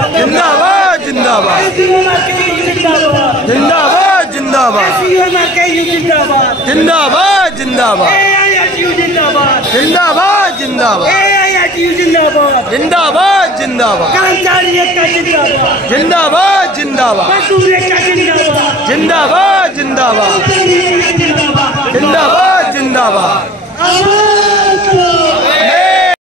जिंदाबाद जिंदाबाद जिंदाबाद जिंदाबाद जिंदाबाद जिंदाबाद जिंदाबाद जिंदाबाद जिंदाबाद जिंदाबाद जिंदाबाद जिंदाबाद जिंदाबाद जिंदाबाद